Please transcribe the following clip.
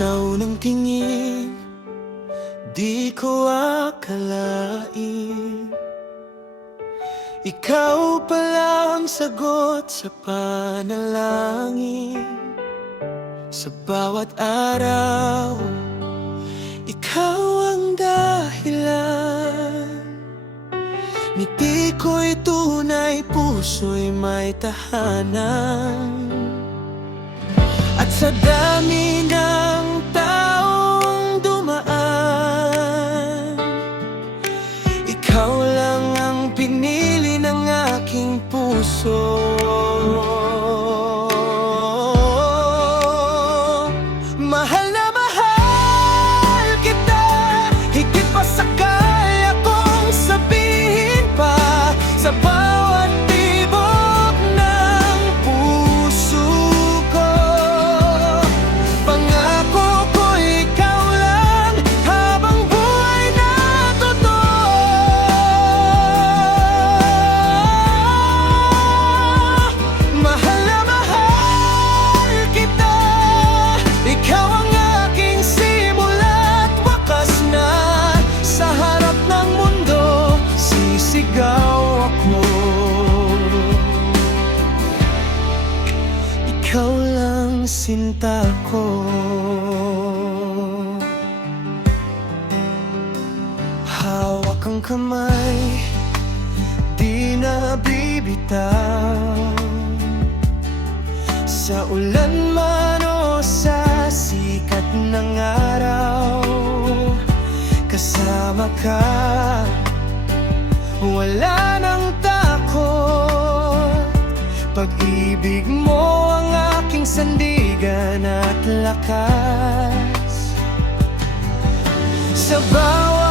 Sa unang tingin, di ko akalain ikaw pala ang sagot sa panalangin. Sa bawat araw, ikaw ang dahilan. Ngiti ko'y tunay, puso'y may tahanan. At sa dami ng taong dumaan, ikaw lang ang pinili ng aking puso. Mahal na mahal kita, higit pa sa kaya kong sabihin pa. Sa bawat tibok ng puso ko, pangako ko ikaw lang habang buhay na totoo. Mahal na mahal kita, ikaw ang aking simula't wakas na. Sa harap ng mundo, sisigaw ako. Ikaw lang sinta ko. Hawak ang kamay, di na bibitaw. Sa ulan man o sa sikat ng araw, kasama ka, wala nang takot. Pag-ibig mo ang aking sandigan at lakas. Sa bawat